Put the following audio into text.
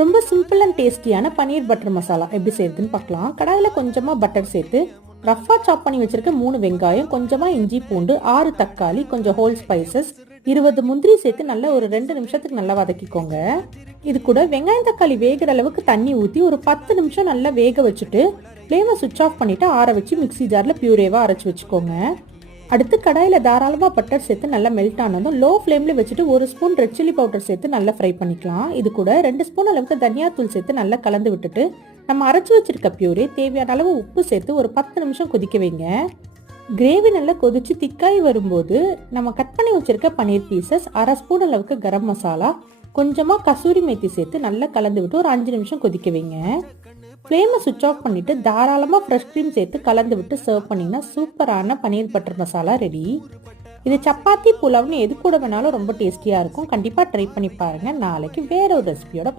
ரொம்ப simple and டேஸ்டியான பன்னீர் butter masala எப்படி செய்யறதுன்னு பார்க்கலாம். கடாயில் கொஞ்சமாக பட்டர் சேர்த்து ரஃபாக சாப் பண்ணி வச்சிருக்க 3 வெங்காயம், கொஞ்சமாக இஞ்சி பூண்டு, 6 தக்காளி, கொஞ்சம் ஹோல் ஸ்பைசஸ், 20 முந்திரி சேர்த்து நல்லா ஒரு 2 நிமிஷத்துக்கு நல்லா வதக்கிக்கோங்க. இது கூட வெங்காயம் தக்காளி வேகிற அளவுக்கு தண்ணி ஊற்றி ஒரு 10 நிமிஷம் நல்லா வேக வச்சுட்டு ஃப்ளேமை சுவிட்ச் ஆஃப் பண்ணிவிட்டு ஆற வச்சு மிக்சி ஜாரில் பியூரேவாக அரைச்சி வச்சுக்கோங்க. அடுத்து கடாயில் தாராளமாக பட்டர் சேர்த்து நல்லா மெல்ட் ஆனதும் லோ ஃப்ளேமில் வச்சுட்டு 1 ஸ்பூன் ரெட் சில்லி பவுடர் சேர்த்து நல்லா ஃப்ரை பண்ணிக்கலாம். இது கூட 2 ஸ்பூன் அளவுக்கு தனியாத்தூள் சேர்த்து நல்லா கலந்து விட்டுட்டு நம்ம அரைச்சி வச்சிருக்க பியூரே தேவையான அளவு உப்பு சேர்த்து ஒரு 10 நிமிஷம் கொதிக்க வைங்க. கிரேவி நல்லா கொதிச்சு திக்காய் வரும்போது நம்ம கட் பண்ணி வச்சிருக்க பன்னீர் பீசஸ், 1/2 ஸ்பூன் அளவுக்கு கரம் மசாலா, கொஞ்சமாக கசூரி மேத்தி சேர்த்து நல்லா கலந்து விட்டு ஒரு 5 நிமிஷம் கொதிக்க வைங்க. ஃப்ளேமை சுவிட்ச் ஆஃப் பண்ணிவிட்டு தாராளமாக ஃப்ரெஷ் க்ரீம் சேர்த்து கலந்து விட்டு சர்வ் பண்ணிங்கன்னா சூப்பரான பன்னீர் பட்டர் மசாலா ரெடி. இது சப்பாத்தி புலாவ்னு எது கூட வேணாலும் ரொம்ப டேஸ்டியாக இருக்கும். கண்டிப்பாக ட்ரை பண்ணி பாருங்கள். நாளைக்கு வேற ஒரு ரெசிபியோட